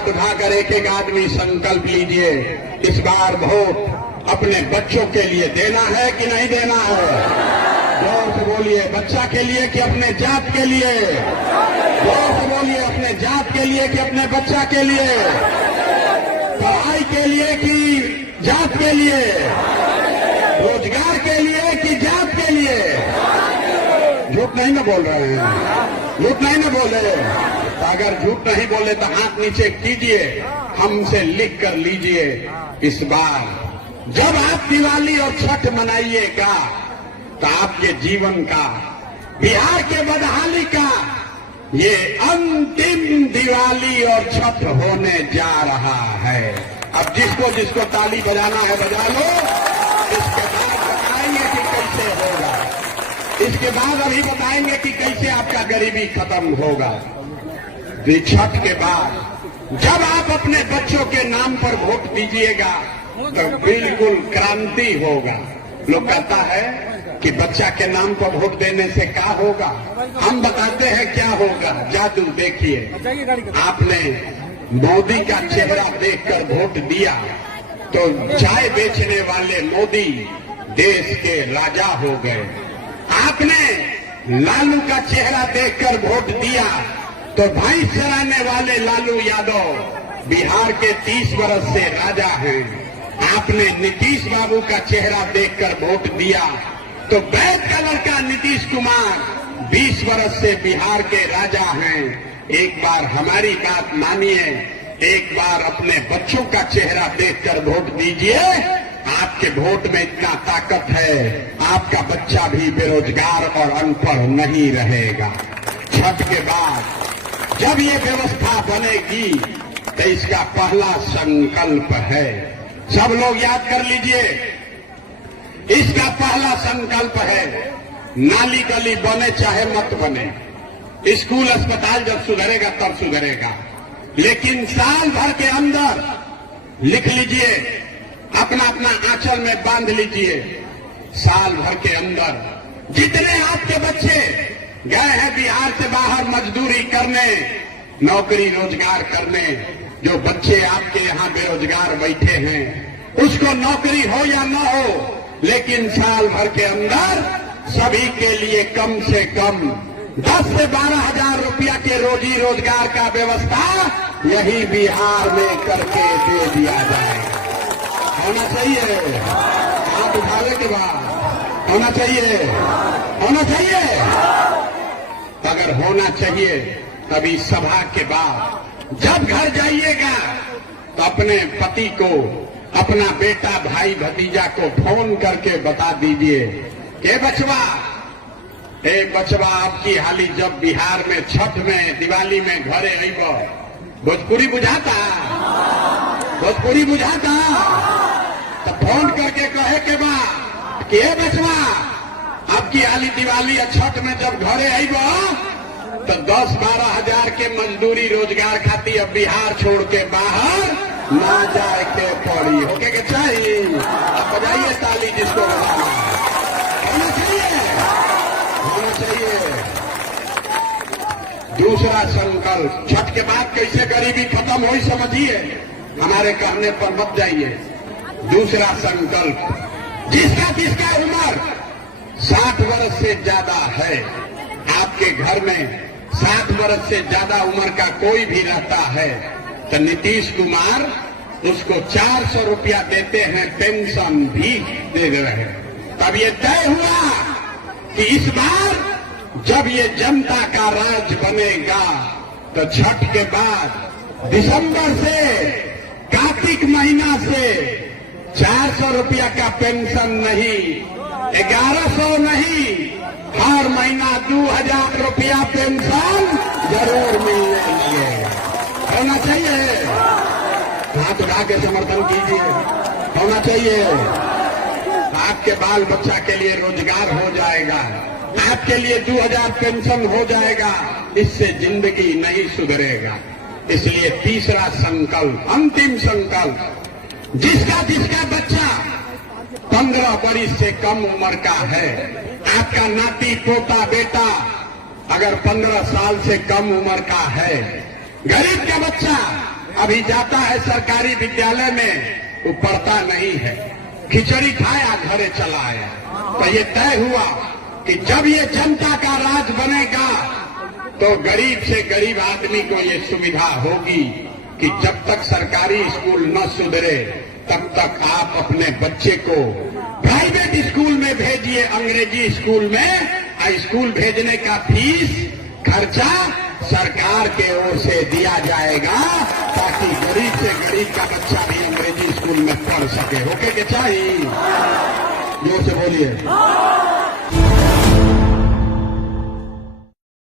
हाथ उठाकर एक एक आदमी संकल्प लीजिए, इस बार वोट अपने बच्चों के लिए देना है कि नहीं देना है? जोर से बोलिए, बच्चा के लिए कि अपने जात के लिए? जोर से बोलिए, अपने जात के लिए कि अपने बच्चा के लिए? पढ़ाई के लिए कि जात के लिए? रोजगार के लिए कि जात के लिए? झूठ नहीं ना बोल रहे हैं, झूठ नहीं ना बोले? तो अगर झूठ नहीं बोले तो हाथ नीचे कीजिए, हमसे लिख कर लीजिए, इस बार जब आप दिवाली और छठ मनाइएगा तो आपके जीवन का, बिहार के बदहाली का ये अंतिम दिवाली और छठ होने जा रहा है। अब जिसको जिसको ताली बजाना है बजा लो, इसके बाद बताएंगे कि कैसे होगा, इसके बाद अभी बताएंगे कि कैसे आपका गरीबी खत्म होगा। छठ के बाद जब आप अपने बच्चों के नाम पर वोट दीजिएगा तो बिल्कुल क्रांति होगा। लोग कहता है कि बच्चा के नाम पर वोट देने से क्या होगा, हम बताते हैं क्या होगा। जादू देखिए, आपने मोदी का चेहरा देखकर वोट दिया तो चाय बेचने वाले मोदी देश के राजा हो गए। आपने लालू का चेहरा देखकर वोट दिया तो भैंस चराने वाले लालू यादव बिहार के 30 वर्ष से राजा हैं। आपने नीतीश बाबू का चेहरा देखकर वोट दिया तो बैग का लड़का नीतीश कुमार 20 वर्ष से बिहार के राजा हैं। एक बार हमारी बात मानिए, एक बार अपने बच्चों का चेहरा देखकर वोट दीजिए। आपके वोट में इतना ताकत है, आपका बच्चा भी बेरोजगार और अनपढ़ नहीं रहेगा। छठ के बाद जब ये व्यवस्था बनेगी तो इसका पहला संकल्प है, सब लोग याद कर लीजिए, इसका पहला संकल्प है, नाली गली बने चाहे मत बने, स्कूल अस्पताल जब सुधरेगा तब सुधरेगा, लेकिन साल भर के अंदर लिख लीजिए, अपना अपना आंचल में बांध लीजिए, साल भर के अंदर जितने आपके बच्चे गए हैं बिहार से बाहर मजदूरी करने, नौकरी रोजगार करने, जो बच्चे आपके यहाँ बेरोजगार बैठे हैं उसको नौकरी हो या न हो, लेकिन साल भर के अंदर सभी के लिए कम से कम 10 से 12 हजार रुपया के रोजी रोजगार का व्यवस्था यही बिहार में करके दे दिया जाए। होना चाहिए, हाथ उठाने के बाद होना चाहिए, होना चाहिए। अगर होना चाहिए तभी सभा के बाद जब घर जाइएगा तो अपने पति को, अपना बेटा भाई भतीजा को फोन करके बता दीजिए कि बचवा, बचवा आपकी हाली जब बिहार में छठ में दिवाली में घरे अइब, भोजपुरी बुझाता, भोजपुरी बुझाता, तो फोन करके कहे के बा कि बचवा आपकी हाली दिवाली और छठ में जब घरे अइब तो 10-12 हजार के मजदूरी रोजगार खाती अब बिहार छोड़ के बाहर ना जाए के पड़ी। होके के चाहिए, अब बजाइए ताली जिसको बजाना होना चाहिए, होना चाहिए। दूसरा संकल्प, छठ के बाद कैसे गरीबी खत्म हो समझिए, हमारे कहने पर मत जाइए। दूसरा संकल्प, जिसका जिसका उम्र 60 वर्ष से ज्यादा है, आपके घर में 60 वर्ष से ज्यादा उम्र का कोई भी रहता है तो नीतीश कुमार उसको 400 रुपया देते हैं, पेंशन भी दे रहे हैं। तब ये तय हुआ कि इस बार जब ये जनता का राज बनेगा तो छठ के बाद दिसंबर से कार्तिक महीना से 400 रुपया का पेंशन नहीं, 1100 नहीं, हर महीना 2000 रुपया पेंशन जरूर मिलने लगे। होना चाहिए, हाथ उठा के समर्थन कीजिए, होना चाहिए। आपके बाल बच्चा के लिए रोजगार हो जाएगा, आपके लिए 2000 पेंशन हो जाएगा, इससे जिंदगी नहीं सुधरेगा। इसलिए तीसरा संकल्प, अंतिम संकल्प, जिसका जिसका बच्चा 15 वर्ष से कम उम्र का है, आपका नाती पोता बेटा अगर 15 साल से कम उम्र का है, गरीब का बच्चा अभी जाता है सरकारी विद्यालय में, वो पढ़ता नहीं है, खिचड़ी खाया घरे चला आया। तो ये तय हुआ कि जब ये जनता का राज बनेगा तो गरीब से गरीब आदमी को ये सुविधा होगी कि जब तक सरकारी स्कूल न सुधरे तब तक आप अपने बच्चे को प्राइवेट स्कूल में भेजिए, अंग्रेजी स्कूल में। स्कूल भेजने का फीस खर्चा सरकार के ओर से दिया जाएगा ताकि गरीब से गरीब का बच्चा भी अंग्रेजी स्कूल में पढ़ सके। होके के चाहिए, जोर से बोलिए।